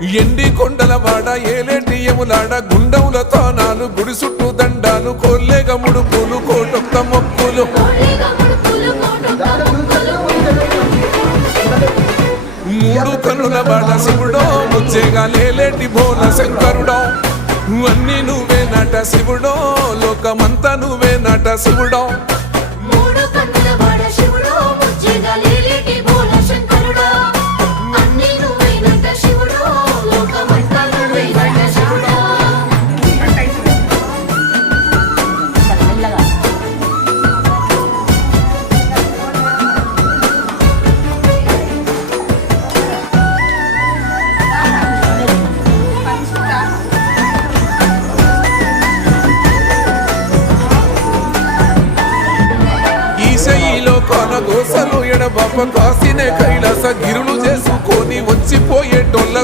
ఎండి కొండల వాడ ఏలేటియములాడ గుండముల తానాలు గుడి చుట్టూ దండాలు కొల్లేగ ముడుపులు కోటొక్క మొక్కులు మూడు కన్నుల వాడ శివుడో ముచ్చేగా లేలేటి బోల శంకరుడో అన్ని నువ్వే నట శివుడో లోకమంతా నువ్వే నట శివుడో గోసలు ఎడబాప కాసినే కైలాస గిరులు చేసుకొని వచ్చిపోయేటోళ్ళ